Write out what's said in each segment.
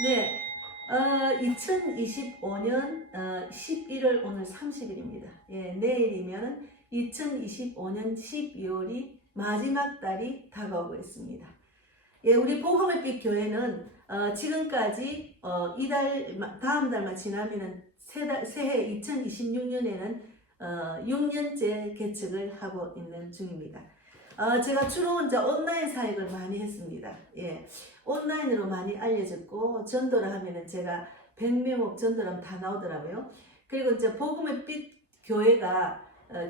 네, 2025년 11월 오늘 30일입니다. 예, 내일이면 2025년 12월이 마지막 달이 다가오고 있습니다. 예, 우리 복음의 빛 교회는 지금까지 다음 달만 지나면은 새해 2026년에는 6년째 개척을 하고 있는 중입니다. 제가 주로 이제 온라인 사역을 많이 했습니다. 예, 온라인으로 많이 알려졌고, 전도를 하면은 제가 100명목 전도를 하면 다 나오더라고요. 그리고 이제 복음의 빛 교회가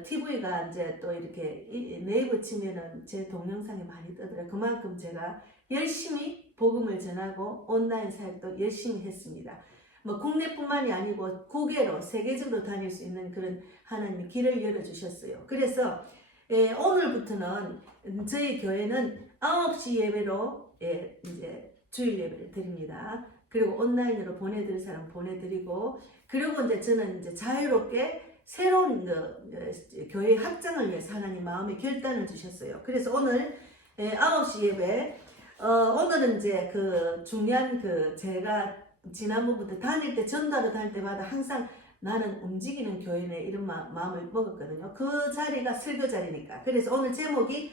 TV가 이제 또 이렇게 네이버 치면은 제 동영상이 많이 뜨더라고요. 그만큼 제가 열심히 복음을 전하고 온라인 사역도 열심히 했습니다. 뭐 국내뿐만이 아니고 국외로 세계적으로 다닐 수 있는 그런 하나님이 길을 열어주셨어요. 그래서 오늘부터는 저희 교회는 9시 예배로 이제 주일 예배를 드립니다. 그리고 온라인으로 보내드릴 사람 보내드리고, 그리고 이제 저는 이제 자유롭게 새로운 교회 확장을 위해서 하나님 마음에 결단을 주셨어요. 그래서 오늘 9시 예배, 오늘은 이제 그 중요한 제가 지난번부터 다닐 때 전도하러 다닐 때마다 항상 나는 움직이는 교회네 이런 마음을 먹었거든요. 그 자리가 설교 자리니까. 그래서 오늘 제목이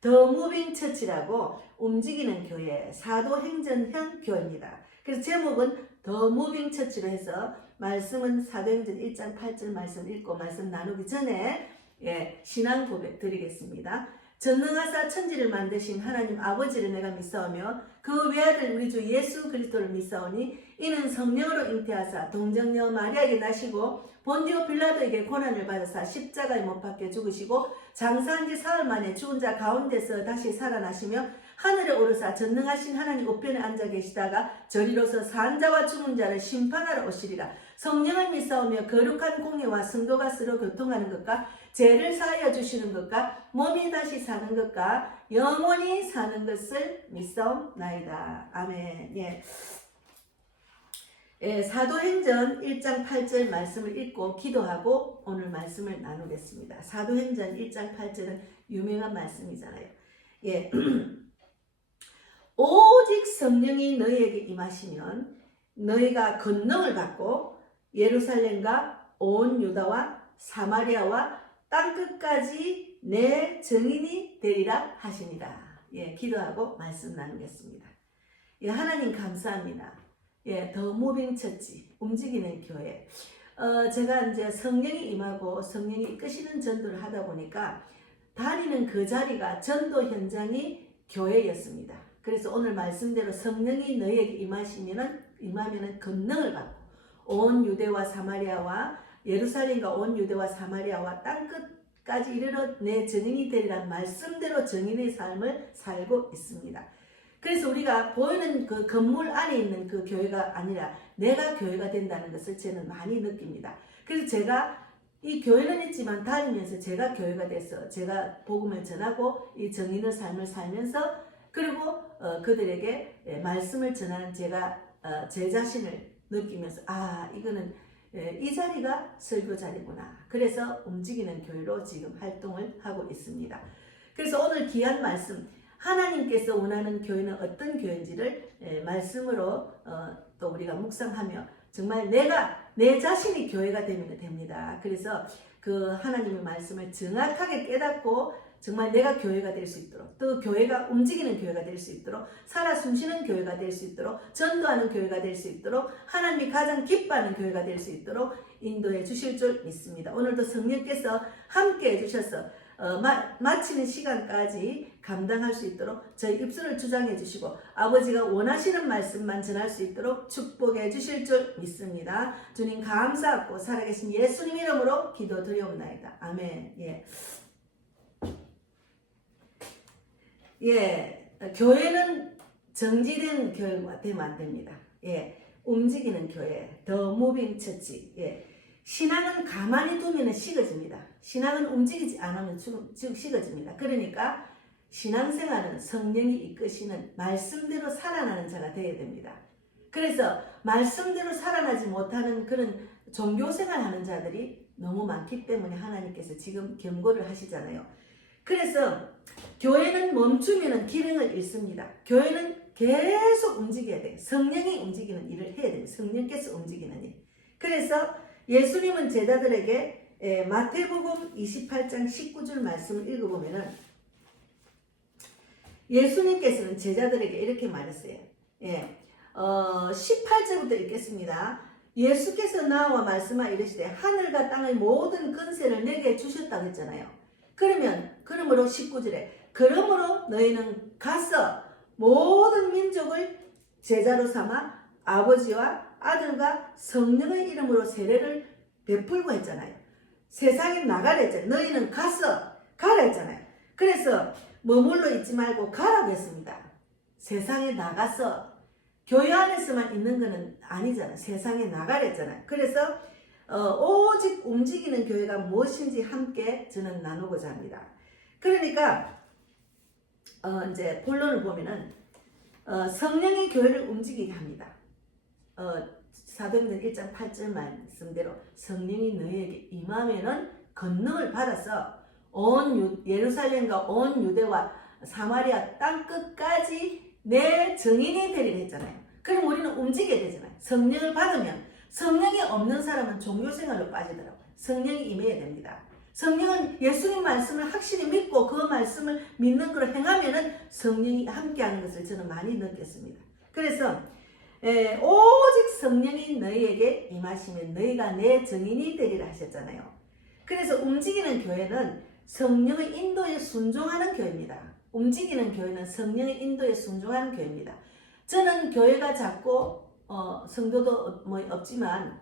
더 무빙 처치라고, 움직이는 교회 사도행전형 교회입니다. 그래서 제목은 더 무빙 처치로 해서, 말씀은 사도행전 1장 8절 말씀 읽고 말씀 나누기 전에 신앙 고백 드리겠습니다. 전능하사 천지를 만드신 하나님 아버지를 내가 믿사오며 그 외아들 우리 주 예수 그리스도를 믿사오니 이는 성령으로 잉태하사 동정녀 마리아에게 나시고 본디오 빌라도에게 고난을 받으사 십자가에 못 박혀 죽으시고 장사한 지 사흘 만에 죽은 자 가운데서 다시 살아나시며 하늘에 오르사 전능하신 하나님 우편에 앉아 계시다가 저리로서 산 자와 죽은 자를 심판하러 오시리라. 성령을 믿사오며 거룩한 공예와 성도가 서로 교통하는 것과 죄를 사하여 주시는 것과 몸이 다시 사는 것과 영원히 사는 것을 믿사옵나이다. 아멘. 사도행전 1장 8절 말씀을 읽고 기도하고 오늘 말씀을 나누겠습니다. 사도행전 1장 8절은 유명한 말씀이잖아요. 오직 성령이 너희에게 임하시면 너희가 권능을 받고 예루살렘과 온 유다와 사마리아와 땅끝까지 내 증인이 되리라 하시니라. 기도하고 말씀 나누겠습니다. 하나님 감사합니다. 더 무빙 처치, 움직이는 교회. 제가 이제 성령이 임하고 성령이 이끄시는 전도를 하다 보니까 다니는 그 자리가 전도 현장이 교회였습니다. 그래서 오늘 말씀대로 성령이 너희에게 임하면은 권능을 받고 온 유대와 사마리아와 예루살렘과 온 유대와 사마리아와 땅끝까지 이르러 내 증인이 되리란 말씀대로 증인의 삶을 살고 있습니다. 그래서 우리가 보이는 그 건물 안에 있는 그 교회가 아니라 내가 교회가 된다는 것을 저는 많이 느낍니다. 그래서 제가 이 교회는 있지만 다니면서 제가 교회가 돼서 제가 복음을 전하고 이 증인의 삶을 살면서, 그리고 그들에게 말씀을 전하는 제가 제 자신을 느끼면서 이거는 이 자리가 설교 자리구나. 그래서 움직이는 교회로 지금 활동을 하고 있습니다. 그래서 오늘 귀한 말씀, 하나님께서 원하는 교회는 어떤 교회인지를 말씀으로 또 우리가 묵상하며 정말 내 자신이 교회가 되면 됩니다. 그래서 그 하나님의 말씀을 정확하게 깨닫고 정말 내가 교회가 될 수 있도록, 또 교회가 움직이는 교회가 될 수 있도록, 살아 숨쉬는 교회가 될 수 있도록, 전도하는 교회가 될 수 있도록, 하나님이 가장 기뻐하는 교회가 될 수 있도록 인도해 주실 줄 믿습니다. 오늘도 성령께서 함께 해주셔서 마치는 시간까지 감당할 수 있도록 저희 입술을 주장해 주시고 아버지가 원하시는 말씀만 전할 수 있도록 축복해 주실 줄 믿습니다. 주님 감사하고 살아계신 예수님 이름으로 기도드리옵나이다. 아멘. 교회는 정지된 교회가 되면 안 됩니다. 움직이는 교회, 더 무빙 처치. 신앙은 가만히 두면 식어집니다. 신앙은 움직이지 않으면 식어집니다. 그러니까 신앙생활은 성령이 이끄시는 말씀대로 살아나는 자가 되어야 됩니다. 그래서 말씀대로 살아나지 못하는 그런 종교생활 하는 자들이 너무 많기 때문에 하나님께서 지금 경고를 하시잖아요. 그래서 교회는 멈추면 기능을 잃습니다. 교회는 계속 움직여야 돼. 성령이 움직이는 일을 해야 돼. 성령께서 움직이는 일. 그래서 예수님은 제자들에게 마태복음 28장 19절 말씀을 읽어보면은 예수님께서는 제자들에게 이렇게 말했어요. 18절부터 읽겠습니다. 예수께서 나와 말씀하 이르시되 하늘과 땅의 모든 권세를 내게 주셨다고 했잖아요. 그러므로 19절에 그러므로 너희는 가서 모든 민족을 제자로 삼아 아버지와 아들과 성령의 이름으로 세례를 베풀고 했잖아요. 세상에 나가라 했잖아요. 너희는 가서 가라 했잖아요. 그래서 머물러 있지 말고 가라고 했습니다. 세상에 나가서 교회 안에서만 있는 것은 아니잖아요. 세상에 나가라 했잖아요. 그래서 오직 움직이는 교회가 무엇인지 함께 저는 나누고자 합니다. 그러니까 이제 본론을 보면은 성령이 교회를 움직이게 합니다. 사도행전 1장 8절 말씀대로 성령이 너희에게 임하면은 권능을 받아서 온 예루살렘과 온 유대와 사마리아 땅 끝까지 내 증인이 되리라 했잖아요. 그럼 우리는 움직여야 되잖아요. 성령을 받으면 성령이 없는 사람은 종교생활로 빠지더라고요. 성령이 임해야 됩니다. 성령은 예수님 말씀을 확실히 믿고 그 말씀을 믿는 걸로 행하면은 성령이 함께하는 것을 저는 많이 느꼈습니다. 그래서 오직 성령이 너희에게 임하시면 너희가 내 증인이 되리라 하셨잖아요. 그래서 움직이는 교회는 성령의 인도에 순종하는 교회입니다. 움직이는 교회는 성령의 인도에 순종하는 교회입니다. 저는 교회가 작고 성도도 없지만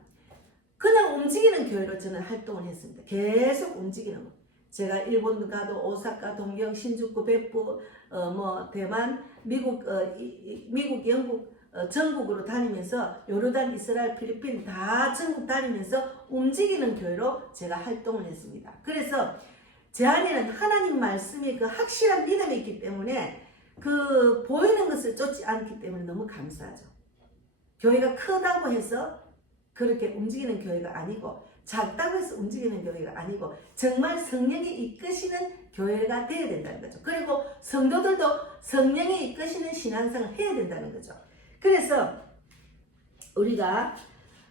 그냥 움직이는 교회로 저는 활동을 했습니다. 계속 움직이는 거. 제가 일본 가도 오사카, 동경, 신주쿠, 백부, 대만, 미국, 영국 전국으로 다니면서 요르단, 이스라엘, 필리핀 다 전국 다니면서 움직이는 교회로 제가 활동을 했습니다. 그래서 제 안에는 하나님 말씀이 그 확실한 믿음이 있기 때문에 그 보이는 것을 쫓지 않기 때문에 너무 감사하죠. 교회가 크다고 해서 그렇게 움직이는 교회가 아니고 작다고 해서 움직이는 교회가 아니고 정말 성령이 이끄시는 교회가 되어야 된다는 거죠. 그리고 성도들도 성령이 이끄시는 신앙생활을 해야 된다는 거죠. 그래서 우리가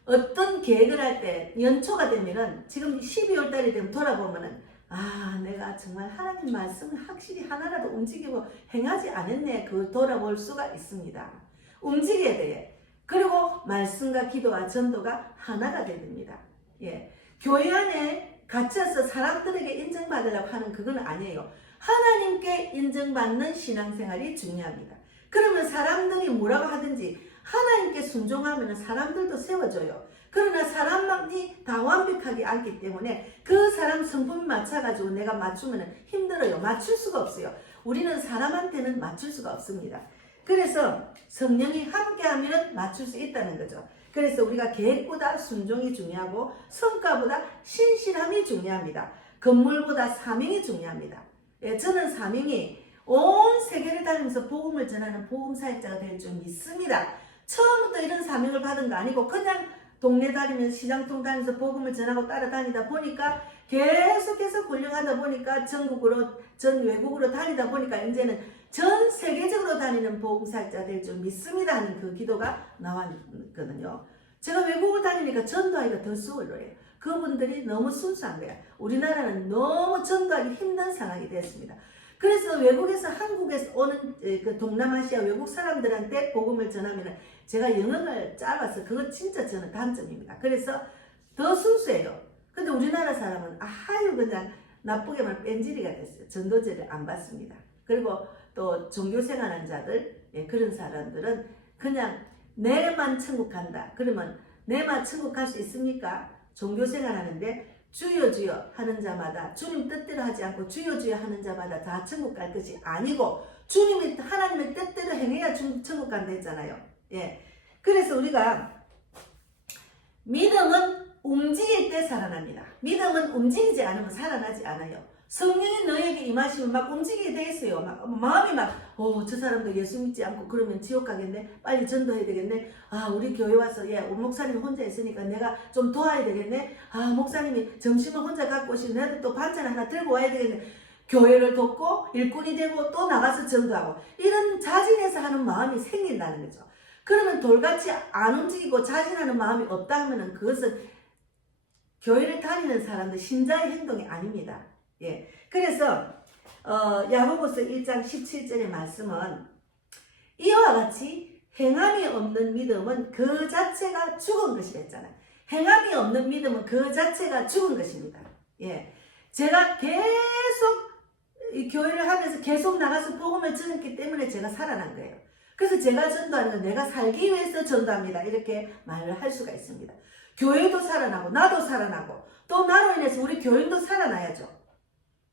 어떤 계획을 할 때 연초가 되면은 지금 12월 달이 되면 돌아보면은 내가 정말 하나님 말씀을 확실히 하나라도 움직이고 행하지 않았네. 그걸 돌아볼 수가 있습니다. 움직여야 돼요. 그리고 말씀과 기도와 전도가 하나가 됩니다. 교회 안에 갇혀서 사람들에게 인정받으려고 하는 그건 아니에요. 하나님께 인정받는 신앙생활이 중요합니다. 그러면 사람들이 뭐라고 하든지 하나님께 순종하면 사람들도 세워줘요. 그러나 사람만이 다 완벽하지 않기 때문에 그 사람 성품에 맞춰가지고 내가 맞추면 힘들어요. 맞출 수가 없어요. 우리는 사람한테는 맞출 수가 없습니다. 그래서 성령이 함께하면 맞출 수 있다는 거죠. 그래서 우리가 계획보다 순종이 중요하고 성과보다 신실함이 중요합니다. 건물보다 사명이 중요합니다. 저는 사명이 온 세계를 다니면서 복음을 전하는 복음사역자가 될 줄 믿습니다. 처음부터 이런 사명을 받은 거 아니고 그냥 동네 다니면서 시장통 다니면서 복음을 전하고 따라다니다 보니까 계속해서 훌륭하다 보니까 전국으로 전 외국으로 다니다 보니까 이제는 전 세계적으로 다니는 복음사역자가 될 줄 믿습니다 하는 그 기도가 나왔거든요. 제가 외국을 다니니까 전도하기가 더 수월해요. 그분들이 너무 순수한 거야. 우리나라는 너무 전도하기 힘든 상황이 됐습니다. 그래서 외국에서 한국에서 오는 그 동남아시아 외국 사람들한테 복음을 전하면 제가 영어를 짧아서 그거 진짜 저는 단점입니다. 그래서 더 순수해요. 근데 우리나라 사람은 그냥 나쁘게만 뺀질이가 됐어요. 전도제를 안 받습니다. 그리고 또 종교생활하는 자들 그런 사람들은 그냥 내만 천국 간다. 그러면 내만 천국 갈 수 있습니까? 종교생활하는데 주여 주여 하는 자마다 주님 뜻대로 하지 않고 주여 주여 하는 자마다 다 천국 갈 것이 아니고 주님이 하나님의 뜻대로 행해야 천국 간다 했잖아요. 그래서 우리가 믿음은 움직일 때 살아납니다. 믿음은 움직이지 않으면 살아나지 않아요. 성령이 너에게 임하시면 막 움직이게 돼 있어요. 마음이 저 사람도 예수 믿지 않고 그러면 지옥 가겠네. 빨리 전도해야 되겠네. 우리 교회 와서 목사님 혼자 있으니까 내가 좀 도와야 되겠네. 목사님이 점심을 혼자 갖고 오시면 내가 또 반찬 하나 들고 와야 되겠네. 교회를 돕고 일꾼이 되고 또 나가서 전도하고 이런 자진해서 하는 마음이 생긴다는 거죠. 그러면 돌같이 안 움직이고 자진하는 마음이 없다 하면은 그것은 교회를 다니는 사람들 신자의 행동이 아닙니다. 예. 그래서 야고보서 1장 17절의 말씀은 이와 같이 행함이 없는 믿음은 그 자체가 죽은 것이라 했잖아요. 행함이 없는 믿음은 그 자체가 죽은 것입니다. 예. 제가 계속 이 교회를 하면서 계속 나가서 복음을 전했기 때문에 제가 살아난 거예요. 그래서 제가 전도하는 건 내가 살기 위해서 전도합니다. 이렇게 말을 할 수가 있습니다. 교회도 살아나고 나도 살아나고 또 나로 인해서 우리 교인도 살아나야죠.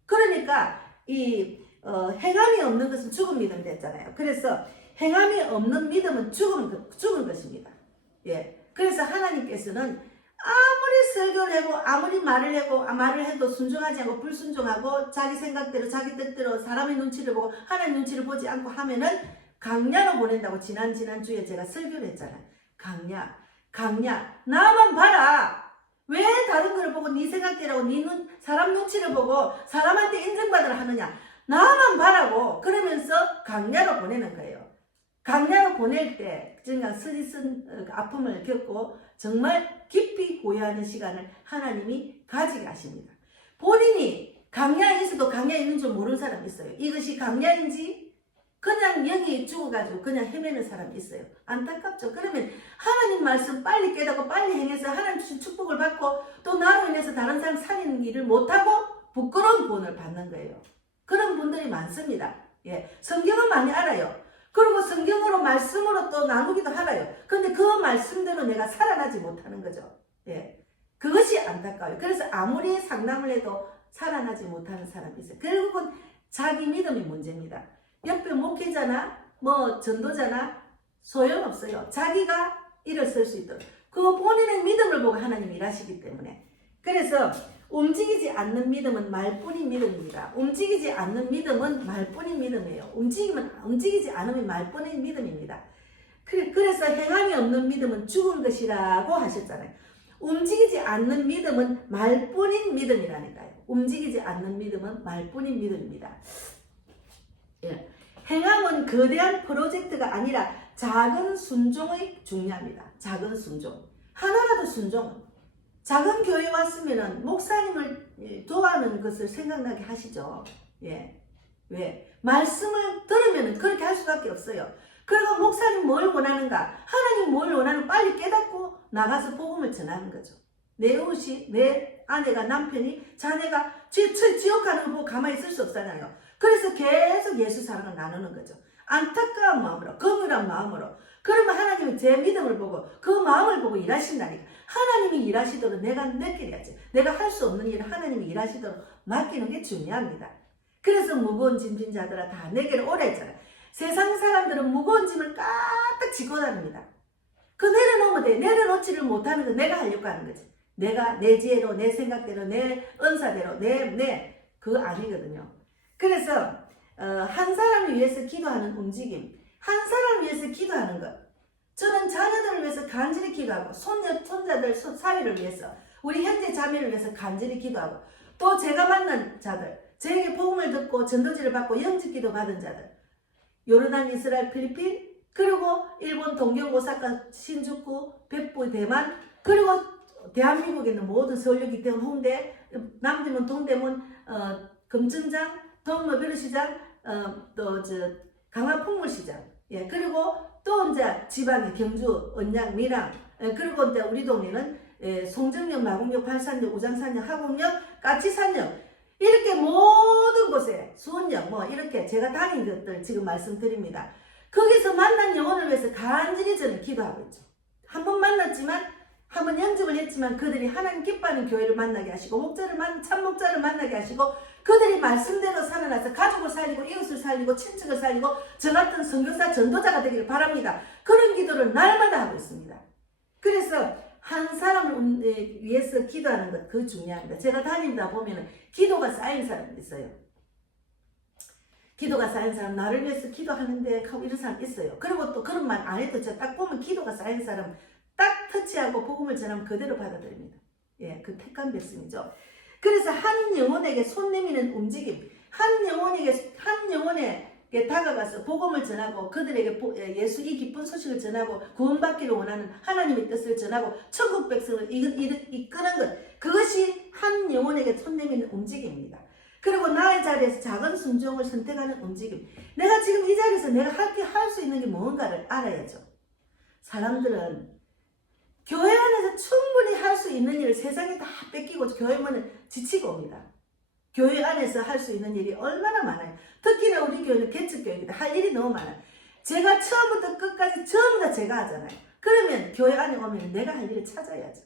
그러니까 이 행함이 없는 것은 죽은 믿음이 됐잖아요. 그래서 행함이 없는 믿음은 죽은 것입니다. 예. 그래서 하나님께서는 아무리 설교를 하고 아무리 말을 해도 순종하지 않고 불순종하고 자기 생각대로 자기 뜻대로 사람의 눈치를 보고 하나님 눈치를 보지 않고 하면은 강야로 보낸다고 지난주에 제가 설교를 했잖아요. 강야 나만 봐라. 왜 다른 걸 보고 네 생각대로 사람 눈치를 보고 사람한테 인정받으라 하느냐. 나만 봐라고 그러면서 강야로 보내는 거예요. 강야로 보낼 때 정말 쓰디쓴 아픔을 겪고 정말 깊이 고요하는 시간을 하나님이 가지게 하십니다. 본인이 강야에서도 강야에 있는 줄 모르는 사람이 있어요. 이것이 강야인지 그냥 영이 죽어가지고 그냥 헤매는 사람이 있어요. 안타깝죠. 그러면 하나님 말씀 빨리 깨닫고 빨리 행해서 하나님 주신 축복을 받고 또 나로 인해서 다른 사람 살리는 일을 못하고 부끄러운 본을 받는 거예요. 그런 분들이 많습니다. 예, 성경은 많이 알아요. 그리고 성경으로 말씀으로 또 나누기도 알아요. 근데 그 말씀대로 내가 살아나지 못하는 거죠. 예, 그것이 안타까워요. 그래서 아무리 상담을 해도 살아나지 못하는 사람이 있어요. 결국은 자기 믿음이 문제입니다. 옆에 목회자나 뭐 전도자나 소용없어요. 자기가 일어설 수 있도록 그 본인의 믿음을 보고 하나님이 일하시기 때문에. 그래서 움직이지 않는 믿음은 말뿐인 믿음입니다. 움직이지 않는 믿음은 말뿐인 믿음이에요. 움직이지 않으면 말뿐인 믿음입니다. 그래서 행함이 없는 믿음은 죽은 것이라고 하셨잖아요. 움직이지 않는 믿음은 말뿐인 믿음이라니까요. 움직이지 않는 믿음은 말뿐인 믿음입니다. 예. 행함은 거대한 프로젝트가 아니라 작은 순종이 중요합니다. 작은 순종. 하나라도 순종은. 작은 교회 왔으면은 목사님을 도와는 것을 생각나게 하시죠. 예. 왜? 말씀을 들으면은 그렇게 할 수밖에 없어요. 그리고 목사님 뭘 원하는가? 하나님 뭘 원하는 빨리 깨닫고 나가서 복음을 전하는 거죠. 내 옷이, 내 아내가, 남편이, 자네가 지옥 가는 거 보고 가만히 있을 수 없잖아요. 그래서 계속 예수 사랑을 나누는 거죠. 안타까운 마음으로, 긍휼한 마음으로. 그러면 하나님은 제 믿음을 보고 그 마음을 보고 일하신다니까. 하나님이 일하시도록 내가 맡겨야지. 내가 할 수 없는 일을 하나님이 일하시도록 맡기는 게 중요합니다. 그래서 무거운 짐진 자들아 다 내게로 오라 했잖아요. 세상 사람들은 무거운 짐을 까딱 지고 다닙니다. 그 내려놓으면 돼. 내려놓지를 못하는 건 내가 하려고 하는 거지. 내가 내 지혜로, 내 생각대로, 내 은사대로, 그거 아니거든요. 그래서 한 사람을 위해서 기도하는 움직임, 한 사람을 위해서 기도하는 것. 저는 자녀들을 위해서 간절히 기도하고 손자들 사회를 위해서 우리 형제 자매를 위해서 간절히 기도하고 또 제가 만난 자들, 저에게 복음을 듣고 전도지를 받고 영접기도 받은 자들, 요르단, 이스라엘, 필리핀, 그리고 일본, 동경, 오사카, 신주쿠, 백부, 대만, 그리고 대한민국에 있는 모든 서울, 이태원, 홍대, 남대문, 동대문, 금천장, 동묘변호시장, 강화풍물시장, 예, 그리고 또 이제 지방의 경주, 언양, 밀양, 그리고 이제 우리 동네는 송정역, 마곡역, 발산역, 우장산역, 하곡역, 까치산역, 이렇게 모든 곳에 수원역, 뭐 이렇게 제가 다닌 것들 지금 말씀드립니다. 거기서 만난 영혼을 위해서 간절히 저는 기도하고 있죠. 한 번 만났지만, 한 번 영접을 했지만 그들이 하나님 기뻐하는 교회를 만나게 하시고 참목자를 만나게 하시고 그들이 말씀대로 살아나서 가족을 살리고 이웃을 살리고 친척을 살리고 저 같은 선교사 전도자가 되기를 바랍니다. 그런 기도를 날마다 하고 있습니다. 그래서 한 사람을 위해서 기도하는 것 그거 중요합니다. 제가 다니다 보면은 기도가 쌓인 사람이 있어요. 기도가 쌓인 사람, 나를 위해서 기도하는데 하고 이런 사람 있어요. 그리고 또 그런 말 안 해도 제가 딱 보면 기도가 쌓인 사람 딱 터치하고 복음을 전하면 그대로 받아들입니다. 예, 그 택한 백성이죠. 그래서 한 영혼에게 손 내미는 움직임, 한 영혼에게 다가가서 복음을 전하고 그들에게 예수 이 기쁜 소식을 전하고 구원받기를 원하는 하나님의 뜻을 전하고 천국 백성을 이끄는 것, 그것이 한 영혼에게 손 내미는 움직임입니다. 그리고 나의 자리에서 작은 순종을 선택하는 움직임. 내가 지금 이 자리에서 내가 할 수 있는 게 뭔가를 알아야죠. 사람들은 교회 안에서 충분히 할 수 있는 일을 세상에 다 뺏기고 교회 문을 지치고 옵니다. 교회 안에서 할 수 있는 일이 얼마나 많아요. 특히나 우리 교회는 개척교회이기 때문에 할 일이 너무 많아요. 제가 처음부터 끝까지 전부 다 제가 하잖아요. 그러면 교회 안에 오면 내가 할 일을 찾아야죠.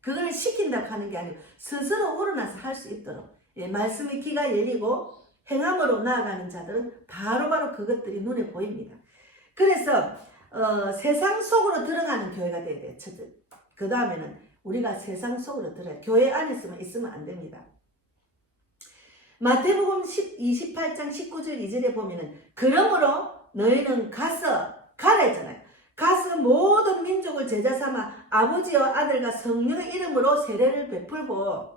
그걸 시킨다고 하는 게 아니고 스스로 우러나서 할 수 있도록 말씀의 귀가 열리고 행함으로 나아가는 자들은 바로바로 그것들이 눈에 보입니다. 그래서 세상 속으로 들어가는 교회가 돼야 돼요. 그 다음에는 우리가 세상 속으로 들어야 교회 안에서만 있으면 안 됩니다. 마태복음 28장 19절 2절에 보면은 그러므로 너희는 가라 했잖아요. 가서 모든 민족을 제자 삼아 아버지와 아들과 성령의 이름으로 세례를 베풀고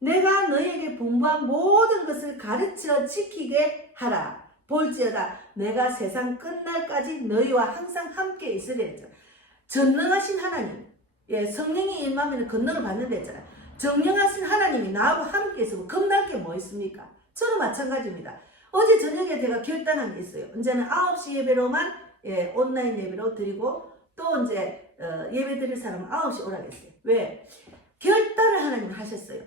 내가 너희에게 분부한 모든 것을 가르쳐 지키게 하라. 볼지어다 내가 세상 끝날까지 너희와 항상 함께 있으리라 했죠. 전능하신 하나님, 성령이 임하면 권능을 받는다 했잖아요. 전능하신 하나님이 나하고 함께 있고 겁날 게 뭐 있습니까? 저도 마찬가지입니다. 어제 저녁에 제가 결단한 게 있어요. 이제는 9시 예배로만 온라인 예배로 드리고 또 이제 예배 드릴 사람은 9시 오라 했어요. 왜? 결단을 하나님 하셨어요.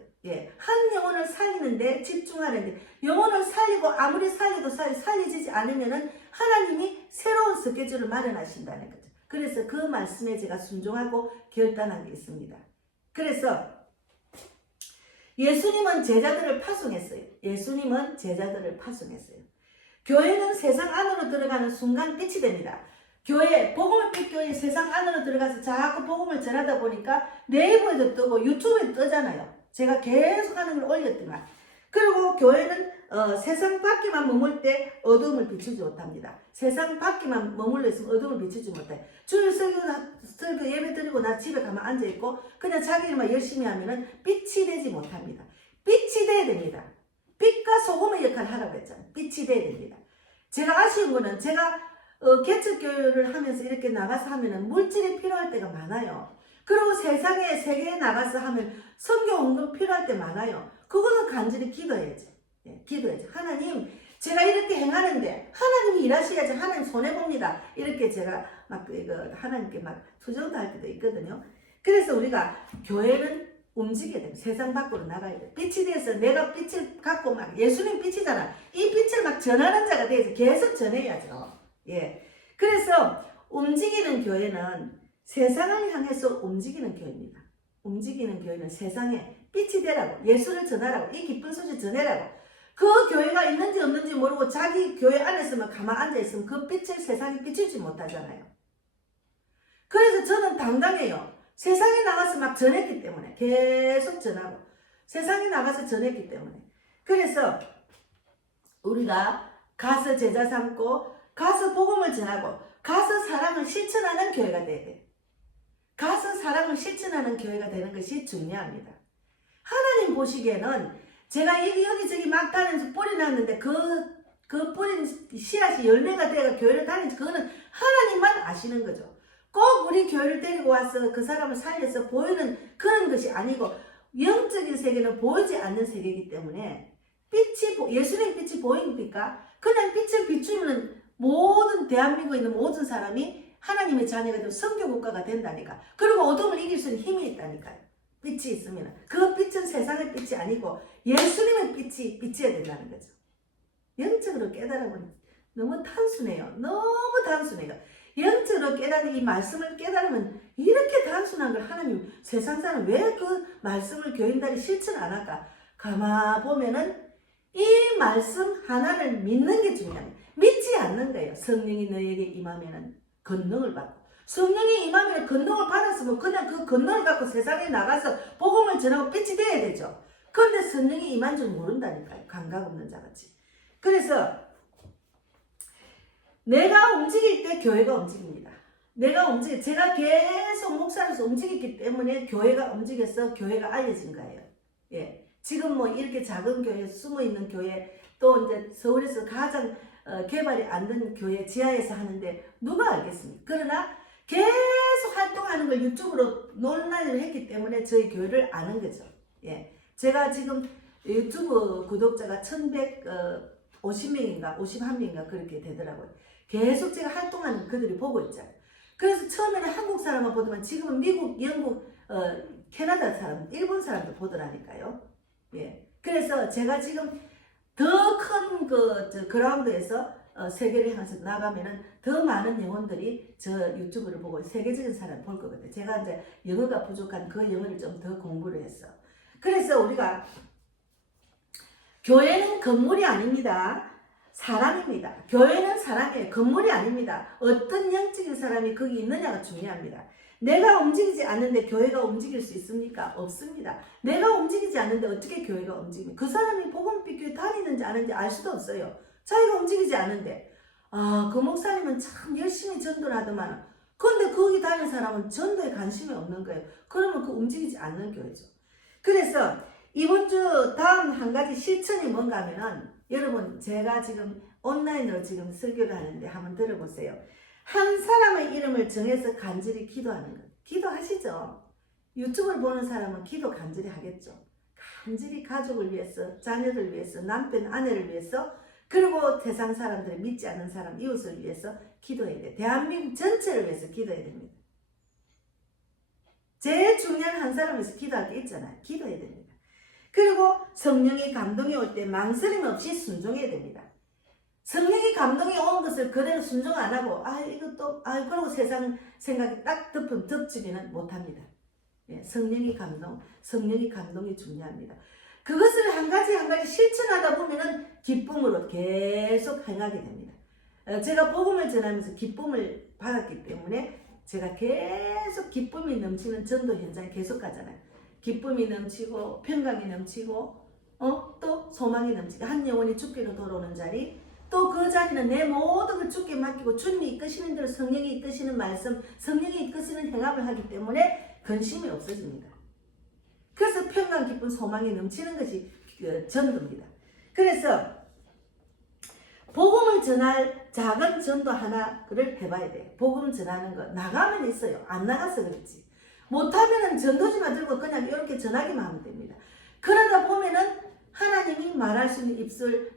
한 영혼을 살리는데 집중하는데 영혼을 살리고 아무리 살려도 살리지 않으면은 하나님이 새로운 스케줄을 마련하신다는 거죠. 그래서 그 말씀에 제가 순종하고 결단한 게 있습니다. 그래서 예수님은 제자들을 파송했어요. 교회는 세상 안으로 들어가는 순간 빛이 됩니다. 복음을 빛 교회 세상 안으로 들어가서 자꾸 복음을 전하다 보니까 네이버에도 뜨고 유튜브에도 뜨잖아요. 제가 계속 하는 걸 올렸더만. 그리고 교회는 세상 밖에만 머물 때 어둠을 비추지 못합니다. 세상 밖에만 머물러 있으면 어둠을 비추지 못해요. 주일 설교 예배 드리고 나 집에 가면 앉아있고 그냥 자기 일만 열심히 하면은 빛이 되지 못합니다. 빛이 돼야 됩니다. 빛과 소금의 역할을 하라고 했잖아요. 빛이 돼야 됩니다. 제가 아쉬운 거는 제가 개척교회를 하면서 이렇게 나가서 하면은 물질이 필요할 때가 많아요. 그리고 세계에 나가서 하면 선교 헌금 필요할 때 많아요. 그거는 간절히 기도해야지. 기도해야지. 하나님, 제가 이렇게 행하는데 하나님이 일하셔야지. 하나님 손해봅니다. 이렇게 제가 막 하나님께 막 투정도 할 때도 있거든요. 그래서 우리가 교회는 움직여야 돼요. 세상 밖으로 나가야 돼요. 빛이 돼서 내가 빛을 갖고 막 예수님 빛이잖아. 이 빛을 막 전하는 자가 돼서 계속 전해야죠. 그래서 움직이는 교회는 세상을 향해서 움직이는 교회입니다. 움직이는 교회는 세상에 빛이 되라고, 예수를 전하라고, 이 기쁜 소식 전해라고. 그 교회가 있는지 없는지 모르고 자기 교회 안에서만 가만 앉아있으면 그 빛을 세상에 비추지 못하잖아요. 그래서 저는 당당해요. 세상에 나가서 막 전했기 때문에. 계속 전하고. 세상에 나가서 전했기 때문에. 그래서 우리가 가서 제자 삼고 가서 복음을 전하고 가서 사랑을 실천하는 교회가 돼야 돼요. 가서 사랑을 실천하는 교회가 되는 것이 중요합니다. 하나님 보시기에는 제가 여기저기 막 다니면서 뿌려놨는데 그 뿌린 씨앗이 열매가 되어 교회를 다니는지 그거는 하나님만 아시는 거죠. 꼭 우리 교회를 데리고 와서 그 사람을 살려서 보이는 그런 것이 아니고 영적인 세계는 보이지 않는 세계이기 때문에 예수님 빛이 보입니까? 그냥 빛을 비추면 모든 대한민국에 있는 모든 사람이 하나님의 자녀가 되고 선교국가가 된다니까. 그리고 어둠을 이길 수 있는 힘이 있다니까요. 빛이 있으면. 그 빛은 세상의 빛이 아니고 예수님의 빛이 비쳐야 된다는 거죠. 영적으로 깨달으면 너무 단순해요. 너무 단순해요. 영적으로 깨닫는 이 말씀을 깨달으면 이렇게 단순한 걸 하나님 세상 사람 왜 그 말씀을 교인들이 실천 안 할까? 가만 보면은 이 말씀 하나를 믿는 게 중요합니다. 믿지 않는 거예요. 성령이 너에게 임하면은 권능을 받고 성령이 임하면 권능을 받았으면 그냥 그 권능을 갖고 세상에 나가서 복음을 전하고 빛이 돼야 되죠. 그런데 성령이 임한 줄 모른다니까요. 감각 없는 자같이. 그래서 내가 움직일 때 교회가 움직입니다. 제가 계속 목사로서 움직였기 때문에 교회가 움직여서 교회가 알려진 거예요. 지금 뭐 이렇게 작은 교회, 숨어있는 교회 또 이제 서울에서 가장 개발이 안 된 교회 지하에서 하는데 누가 알겠습니까? 그러나 계속 활동하는 걸 유튜브로 논란을 했기 때문에 저희 교회를 아는 거죠. 예. 제가 지금 유튜브 구독자가 1150명인가 51명인가 그렇게 되더라고요. 계속 제가 활동하는 그들이 보고 있잖아요. 그래서 처음에는 한국 사람만 보더만 지금은 미국, 영국, 캐나다 사람, 일본 사람도 보더라니까요. 예. 그래서 제가 지금 더 큰 그라운드에서 세계를 향해서 나가면은 더 많은 영혼들이 저 유튜브를 보고 세계적인 사람 볼 거거든요. 제가 이제 영어가 부족한 그 영어를 좀 더 공부를 했어. 그래서 우리가 교회는 건물이 아닙니다. 사람입니다. 교회는 사람이에요. 건물이 아닙니다. 어떤 영적인 사람이 거기 있느냐가 중요합니다. 내가 움직이지 않는데 교회가 움직일 수 있습니까? 없습니다. 내가 움직이지 않는데 어떻게 교회가 움직입니까? 그 사람이 복음빛 교회 다니는지 아는지 알 수도 없어요. 자기가 움직이지 않는데. 아, 그 목사님은 참 열심히 전도를 하더만. 근데 거기 다니는 사람은 전도에 관심이 없는 거예요. 그러면 그 움직이지 않는 교회죠. 그래서 이번 주 다음 한 가지 실천이 뭔가 하면은 여러분 제가 지금 온라인으로 지금 설교를 하는데 한번 들어보세요. 한 사람의 이름을 정해서 간절히 기도하는 것. 기도하시죠. 유튜브를 보는 사람은 기도 간절히 하겠죠. 간절히 가족을 위해서, 자녀들 위해서, 남편, 아내를 위해서, 그리고 세상 사람들을 믿지 않는 사람, 이웃을 위해서 기도해야 돼요. 대한민국 전체를 위해서 기도해야 됩니다. 제일 중요한 한 사람을 위해서 기도할 게 있잖아요. 기도해야 됩니다. 그리고 성령의 감동이 올 때 망설임 없이 순종해야 됩니다. 성령의 감동이 온 것을 그대로 순종 안 하고 그러고 세상 생각이 딱 덮치지는 못합니다. 예, 성령의 감동이 중요합니다. 그것을 한 가지 실천하다 보면은 기쁨으로 계속 행하게 됩니다. 제가 복음을 전하면서 기쁨을 받았기 때문에 제가 계속 기쁨이 넘치는 전도 현장에 계속 가잖아요. 기쁨이 넘치고 평강이 넘치고 또 소망이 넘치고 한 영혼이 주께로 돌아오는 자리, 또 그 자리는 내 모든 걸 주께 맡기고 주님이 이끄시는 대로 성령이 이끄시는 말씀, 성령이 이끄시는 행함을 하기 때문에 근심이 없어집니다. 그래서 평강, 기쁨, 소망이 넘치는 것이 전도입니다. 그래서 복음을 전할 작은 전도 하나를 해봐야 돼요. 복음 전하는 거 나가면 있어요. 안 나가서 그렇지. 못하면은 전도지만 들고 그냥 이렇게 전하기만 하면 됩니다. 그러다 보면은 하나님이 말할 수 있는 입술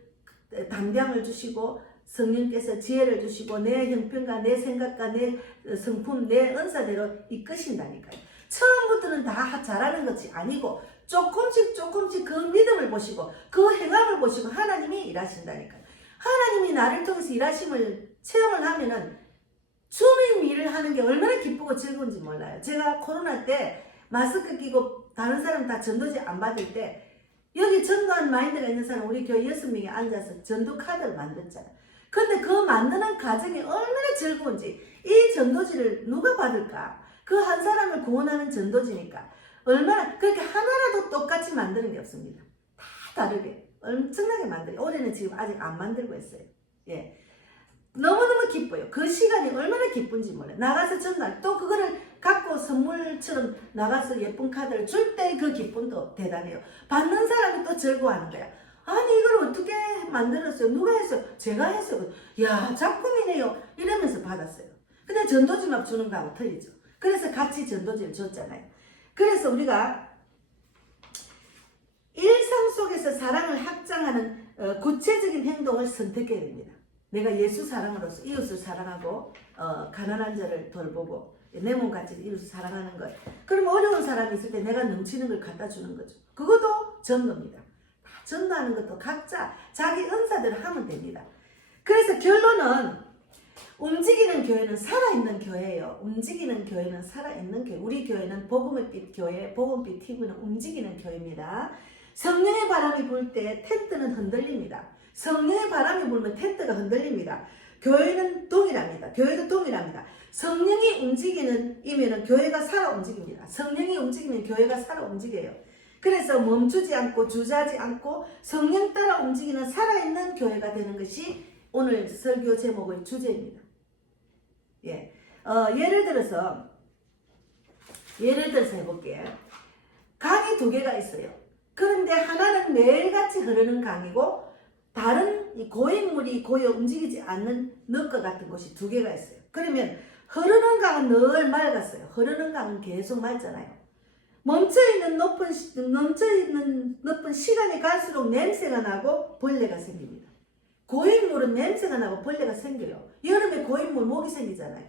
담량을 주시고 성령께서 지혜를 주시고 내 형편과 내 생각과 내 성품, 내 은사대로 이끄신다니까요. 처음부터는 다 잘하는 것이 아니고 조금씩 그 믿음을 보시고 그 행함을 보시고 하나님이 일하신다니까요. 하나님이 나를 통해서 일하심을 체험을 하면은 주님 일을 하는 게 얼마나 기쁘고 즐거운지 몰라요. 제가 코로나 때 마스크 끼고 다른 사람 다 전도지 안 받을 때 여기 전도한 마인드가 있는 사람 우리 교회 6명이 앉아서 전도 카드를 만들었잖아요. 근데 그 만드는 과정이 얼마나 즐거운지, 이 전도지를 누가 받을까? 그 한 사람을 구원하는 전도지니까 얼마나, 그렇게 하나라도 똑같이 만드는 게 없습니다. 다 다르게 엄청나게 만들어요. 올해는 지금 아직 안 만들고 있어요. 예. 너무너무 기뻐요. 그 시간이 얼마나 기쁜지 몰라요. 나가서 전달, 또 그거를 갖고 선물처럼 나가서 예쁜 카드를 줄 때 그 기쁨도 대단해요. 받는 사람이 또 즐거워하는 거야. 아니 이걸 어떻게 만들었어요? 누가 했어요? 제가 했어요. 야 작품이네요. 이러면서 받았어요. 근데 전도지 막 주는 거하고 틀리죠. 그래서 같이 전도지를 줬잖아요. 그래서 우리가 일상 속에서 사랑을 확장하는 구체적인 행동을 선택해야 됩니다. 내가 예수 사랑으로서 이웃을 사랑하고 가난한 자를 돌보고 내 몸같이 이웃을 사랑하는 것. 그럼 어려운 사람이 있을 때 내가 넘치는 걸 갖다 주는 거죠. 그것도 전도입니다. 다 전도하는 것도 각자 자기 은사대로 하면 됩니다. 그래서 결론은 움직이는 교회는 살아있는 교회예요. 움직이는 교회는 살아있는 교회. 우리 교회는 복음의 빛 교회, 복음빛 TV는 움직이는 교회입니다. 성령의 바람이 불 때 텐트는 흔들립니다. 성령의 바람이 불면 텐트가 흔들립니다. 교회는 동일합니다. 교회도 동일합니다. 성령이 움직이는 이면은 교회가 살아 움직입니다. 성령이 움직이면 교회가 살아 움직여요. 그래서 멈추지 않고 주저하지 않고 성령 따라 움직이는 살아있는 교회가 되는 것이 오늘 설교 제목의 주제입니다. 예. 예를 들어서 해볼게요. 강이 두 개가 있어요. 그런데 하나는 매일같이 흐르는 강이고 다른 이 고인물이 고여 움직이지 않는 늪과 같은 곳이 두 개가 있어요. 그러면 흐르는 강은 늘 맑았어요. 흐르는 강은 계속 맑잖아요. 멈춰있는 높은 시간이 갈수록 냄새가 나고 벌레가 생깁니다. 고인물은 냄새가 나고 벌레가 생겨요. 여름에 고인물 목이 생기잖아요.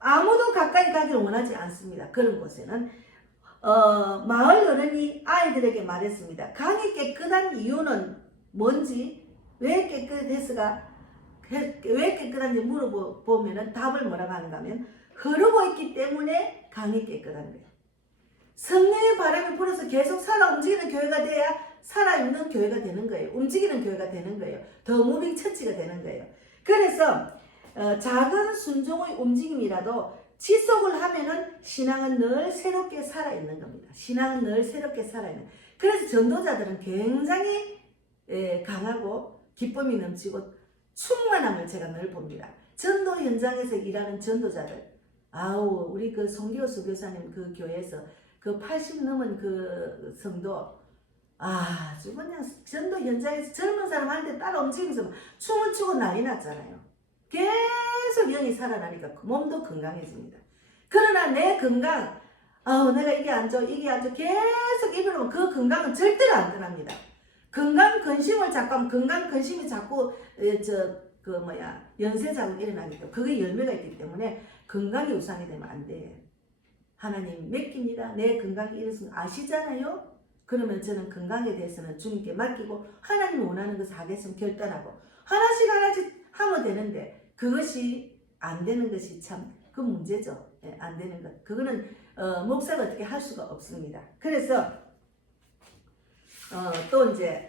아무도 가까이 가기를 원하지 않습니다. 그런 곳에는 마을 어른이 아이들에게 말했습니다. 강이 깨끗한 이유는 뭔지, 왜 깨끗한지 물어보면 답을 뭐라고 하는가 하면 흐르고 있기 때문에 강이 깨끗한 거예요. 성령의 바람이 불어서 계속 살아 움직이는 교회가 돼야 살아있는 교회가 되는 거예요. 움직이는 교회가 되는 거예요. 더 무빙 처치가 되는 거예요. 그래서 작은 순종의 움직임이라도 지속을 하면은 신앙은 늘 새롭게 살아있는 겁니다. 신앙은 늘 새롭게 살아있는. 그래서 전도자들은 굉장히 강하고 기쁨이 넘치고 충만함을 제가 늘 봅니다. 전도 현장에서 일하는 전도자들, 우리 그 송교수 교사님 그 교회에서 그 80 넘은 그 성도, 아주 그냥 전도 현장에서 젊은 사람한테 따라 움직이면서 춤을 추고 난리 났잖아요. 계속 영이 살아나니까 몸도 건강해집니다. 그러나 내 건강, 내가 이게 안 좋아, 계속 입으면 그 건강은 절대로 안 떠납니다. 건강 근심을 자꾸 하면 건강 근심이 자꾸 연세 자국 일어나니까 그게 열매가 있기 때문에 건강이 우상이 되면 안 돼. 하나님 맡깁니다. 내 건강이 이랬으면 아시잖아요. 그러면 저는 건강에 대해서는 주님께 맡기고 하나님이 원하는 것을 하겠으면 결단하고 하나씩 하면 되는데 그것이 안 되는 것이 참 그 문제죠. 안 되는 것. 그거는 목사가 어떻게 할 수가 없습니다. 그래서 또 이제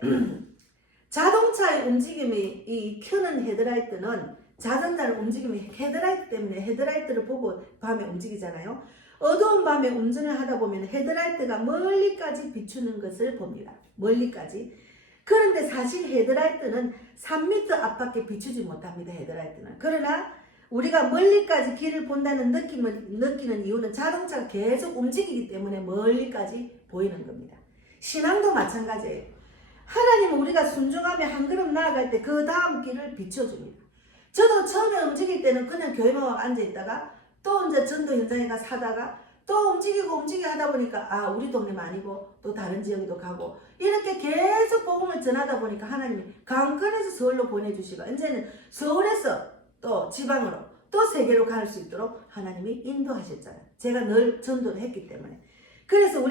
자동차의 움직임이 이 켜는 헤드라이트는 자동차의 움직임이 헤드라이트 때문에 헤드라이트를 보고 밤에 움직이잖아요. 어두운 밤에 운전을 하다 보면 헤드라이트가 멀리까지 비추는 것을 봅니다. 멀리까지. 그런데 사실 헤드라이트는 3m 앞밖에 비추지 못합니다. 헤드라이트는. 그러나 우리가 멀리까지 길을 본다는 느낌을 느끼는 이유는 자동차가 계속 움직이기 때문에 멀리까지 보이는 겁니다. 신앙도 마찬가지예요. 하나님은 우리가 순종하며 한 걸음 나아갈 때 그 다음 길을 비춰줍니다. 저도 처음에 움직일 때는 그냥 교회만 앉아있다가 또 이제 전도 현장에 가서 하다가 또 움직이고 하다 보니까 우리 동네만 아니고 또 다른 지역에도 가고 이렇게 계속 복음을 전하다 보니까 하나님이 강권에서 서울로 보내주시고 이제는 서울에서 또 지방으로 또 세계로 갈 수 있도록 하나님이 인도하셨잖아요. 제가 늘 전도를 했기 때문에. 그래서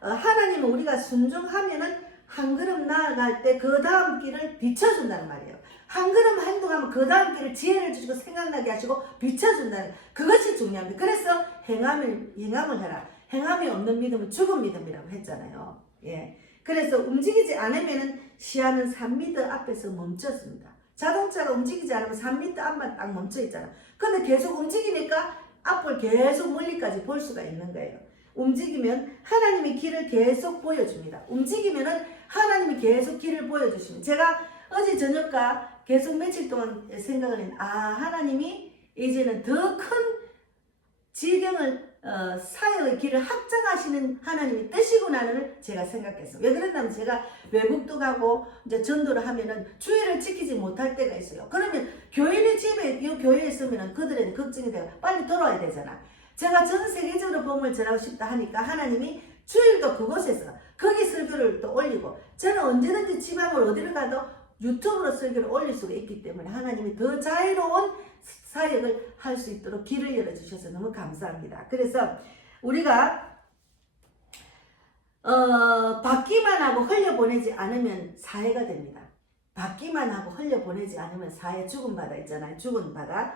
하나님은 우리가 순종하면은 한 걸음 나아갈 때 그 다음 길을 비춰준다는 말이에요. 한 걸음 행동하면 그 다음 길을 지혜를 주시고 생각나게 하시고 비춰준다는 그것이 중요합니다. 그래서 행함을 해라. 행함이 없는 믿음은 죽은 믿음이라고 했잖아요. 예. 그래서 움직이지 않으면은 시야는 3m 앞에서 멈췄습니다. 자동차가 움직이지 않으면 3m 앞만 딱 멈춰 있잖아. 근데 계속 움직이니까 앞을 계속 멀리까지 볼 수가 있는 거예요. 움직이면 하나님이 길을 계속 보여줍니다. 움직이면은 하나님이 계속 길을 보여주십니다. 제가 어제 저녁과 계속 며칠 동안 생각을 했는데 하나님이 이제는 더 큰 지경을 사역의 길을 확장하시는 하나님의 뜻이구나를 제가 생각했어요. 왜 그랬냐면 제가 외국도 가고 이제 전도를 하면은 주의를 지키지 못할 때가 있어요. 그러면 교인의 집에 이 교회에 있으면은 그들에게 걱정이 돼요. 빨리 돌아와야 되잖아. 제가 전 세계적으로 복음을 전하고 싶다 하니까 하나님이 주일도 그곳에서 거기 설교를 또 올리고 저는 언제든지 지방을 어디를 가도 유튜브로 설교를 올릴 수가 있기 때문에 하나님이 더 자유로운 사역을 할 수 있도록 길을 열어주셔서 너무 감사합니다. 그래서 우리가 받기만 하고 흘려보내지 않으면 사해가 됩니다. 받기만 하고 흘려보내지 않으면 사해, 죽은 바다 있잖아요. 죽은 바다.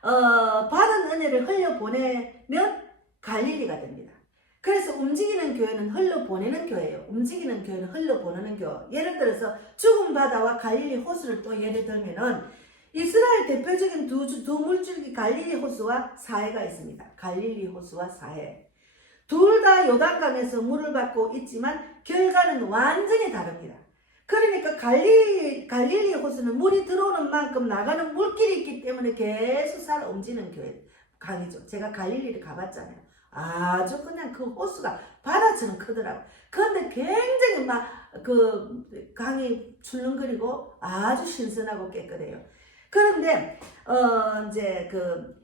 받은 은혜를 흘려보내면 갈릴리가 됩니다. 그래서 움직이는 교회는 흘려보내는 교회예요. 움직이는 교회는 흘려보내는 교회. 예를 들어서 죽은 바다와 갈릴리 호수를 또 예를 들면은 이스라엘 대표적인 두 물줄기 갈릴리 호수와 사해가 있습니다. 갈릴리 호수와 사해. 둘 다 요단강에서 물을 받고 있지만 결과는 완전히 다릅니다. 그러니까 갈릴리 호수는 물이 들어오는 만큼 나가는 물길이 있기 때문에 계속 살아 움직이는 교회 강이죠. 제가 갈릴리를 가봤잖아요. 아주 그냥 그 호수가 바다처럼 크더라고. 그런데 굉장히 막 그 강이 출렁거리고 아주 신선하고 깨끗해요. 그런데 이제 그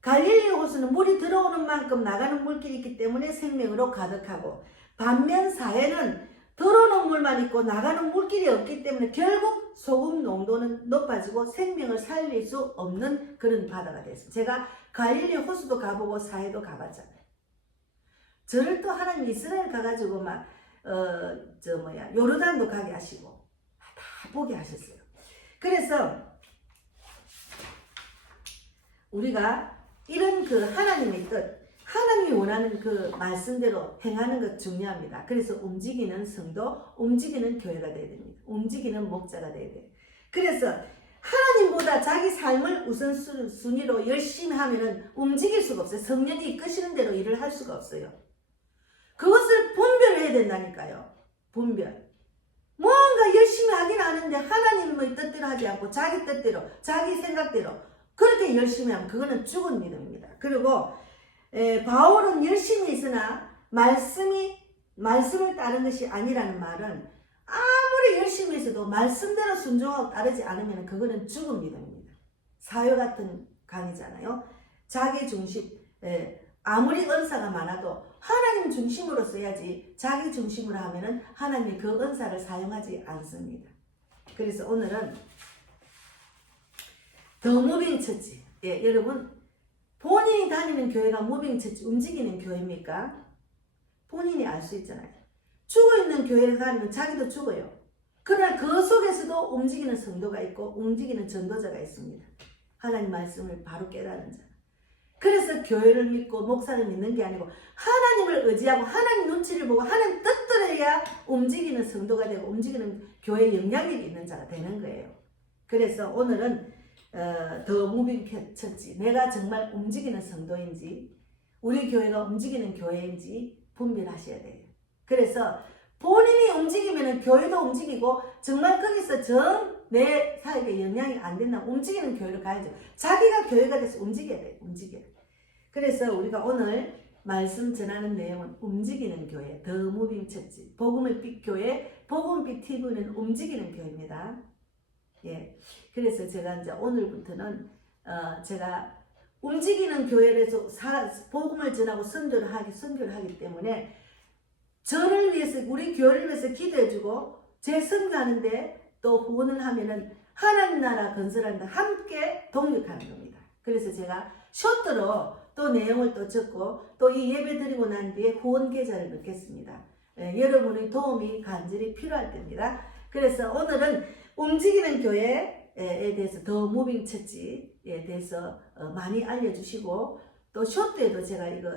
갈릴리 호수는 물이 들어오는 만큼 나가는 물길이 있기 때문에 생명으로 가득하고, 반면 사해는 들어오는 물만 있고 나가는 물길이 없기 때문에 결국 소금 농도는 높아지고 생명을 살릴 수 없는 그런 바다가 됐습니다. 제가 갈릴리 호수도 가보고 사해도 가봤잖아요. 저를 또 하나님 이스라엘 가가지고 막 요르단도 가게 하시고 다 보게 하셨어요. 그래서 우리가 이런 그 하나님의 뜻, 하나님이 원하는 그 말씀대로 행하는 것 중요합니다. 그래서 움직이는 성도, 움직이는 교회가 되어야 됩니다. 움직이는 목자가 되어야 돼요. 그래서 하나님보다 자기 삶을 우선순위로 열심히 하면은 움직일 수가 없어요. 성령이 이끄시는 대로 일을 할 수가 없어요. 그것을 분별해야 된다니까요. 분별. 뭔가 열심히 하긴 하는데 하나님의 뜻대로 하지 않고 자기 뜻대로, 자기 생각대로 그렇게 열심히 하면 그거는 죽은 믿음입니다. 그리고 바울은 열심히 있으나 말씀을 따른 것이 아니라는 말은, 아무리 열심히 해서도 말씀대로 순종하고 따르지 않으면 그거는 죽은 믿음입니다. 사회 같은 강이잖아요. 자기 중심, 아무리 은사가 많아도 하나님 중심으로 써야지 자기 중심으로 하면은 하나님이 그 은사를 사용하지 않습니다. 그래서 오늘은 더 무빙 처치. 여러분, 본인이 다니는 교회가 무빙 처치, 움직이는 교회입니까? 본인이 알 수 있잖아요. 죽어있는 교회를 다니면 자기도 죽어요. 그러나 그 속에서도 움직이는 성도가 있고 움직이는 전도자가 있습니다. 하나님 말씀을 바로 깨달은 자. 그래서 교회를 믿고 목사를 믿는 게 아니고 하나님을 의지하고 하나님 눈치를 보고 하나님 뜻대로야 움직이는 성도가 되고 움직이는 교회에 영향력이 있는 자가 되는 거예요. 그래서 오늘은 더 무빙 처치, 내가 정말 움직이는 성도인지 우리 교회가 움직이는 교회인지 분별하셔야 돼요. 그래서 본인이 움직이면 교회도 움직이고, 정말 거기서 내 사역에 영향이 안 된다면 움직이는 교회로 가야죠. 자기가 교회가 돼서 움직여야 돼요. 움직여야 돼요. 그래서 우리가 오늘 말씀 전하는 내용은 움직이는 교회, 더 무빙 처치, 복음의 빛 교회, 복음빛 TV는 움직이는 교회입니다. 예. 그래서 제가 이제 오늘부터는 제가 움직이는 교회에서 복음을 전하고 선교를 하기 때문에 저를 위해서, 우리 교회를 위해서 기도해주고 제 선교하는데 또 후원을 하면은 하나님 나라 건설하는데 함께 동력하는 겁니다. 그래서 제가 쇼트로 또 내용을 또 적고 또 이 예배 드리고 난 뒤에 후원 계좌를 넣겠습니다. 여러분의 도움이 간절히 필요할 때입니다. 그래서 오늘은 움직이는 교회에 대해서 더 무빙 처치에 대해서 많이 알려주시고, 또 쇼트에도 제가 이거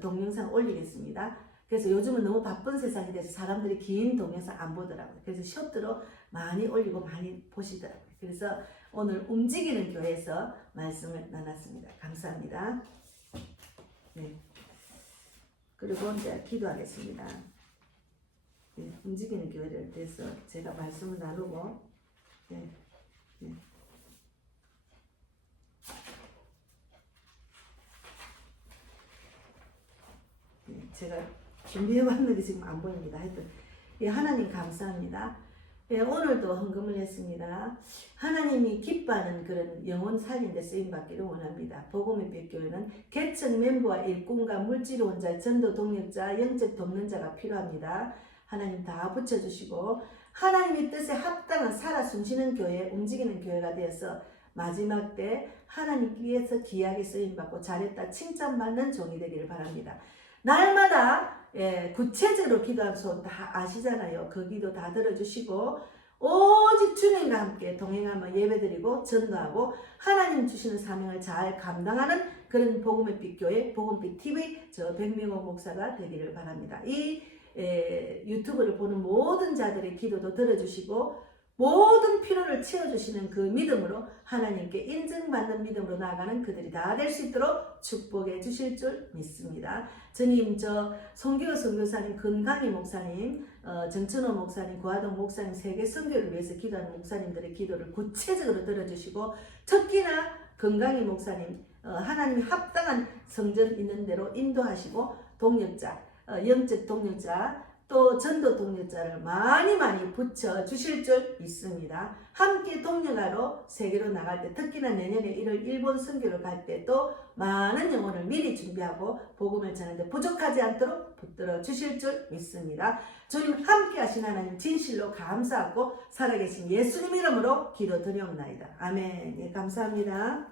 동영상 올리겠습니다. 그래서 요즘은 너무 바쁜 세상이 돼서 사람들이 긴 동영상 안 보더라고요. 그래서 쇼트로 많이 올리고 많이 보시더라고요. 그래서 오늘 움직이는 교회에서 말씀을 나눴습니다. 감사합니다. 네. 그리고 이제 기도하겠습니다. 네, 움직이는 교회를 대해서 제가 말씀을 나누고, 네. 네. 네, 제가 준비해왔는데 지금 안 보입니다. 하여튼, 예, 하나님 감사합니다. 예, 오늘도 헌금을 했습니다. 하나님이 기뻐하는 그런 영혼 살린 데 쓰임받기를 원합니다. 복음의 빛 교회는 개척 멤버와 일꾼과 물질 원자, 전도 동력자, 영적 돕는 자가 필요합니다. 하나님 다 붙여주시고 하나님의 뜻에 합당한 살아 숨쉬는 교회, 움직이는 교회가 되어서 마지막 때 하나님께서 귀하게 쓰임받고 잘했다 칭찬받는 종이 되기를 바랍니다. 날마다 구체적으로 기도하는 소원 다 아시잖아요. 그 기도 다 들어주시고 오직 주님과 함께 동행하며 예배드리고 전도하고 하나님 주시는 사명을 잘 감당하는 그런 복음의 빛 교회, 복음빛 TV 저 백명호 목사가 되기를 바랍니다. 이 유튜브를 보는 모든 자들의 기도도 들어주시고 모든 필요를 채워주시는 그 믿음으로 하나님께 인정받는 믿음으로 나아가는 그들이 다 될 수 있도록 축복해 주실 줄 믿습니다. 주님, 저 송기호 선교사님, 건강희 목사님, 정천호 목사님, 구하동 목사님 세계 선교를 위해서 기도하는 목사님들의 기도를 구체적으로 들어주시고 특히나 건강희 목사님 하나님이 합당한 성전 있는 대로 인도하시고 동력자, 영적 동력자 또 전도 동력자를 많이 붙여 주실 줄 믿습니다. 함께 동력하러 세계로 나갈 때 특히나 내년에 1월 일본 선교를 갈 때도 많은 영혼을 미리 준비하고 복음을 전하는데 부족하지 않도록 붙들어 주실 줄 믿습니다. 주님 함께 하신 하나님 진실로 감사하고 살아계신 예수님 이름으로 기도드리옵나이다. 아멘. 예, 감사합니다.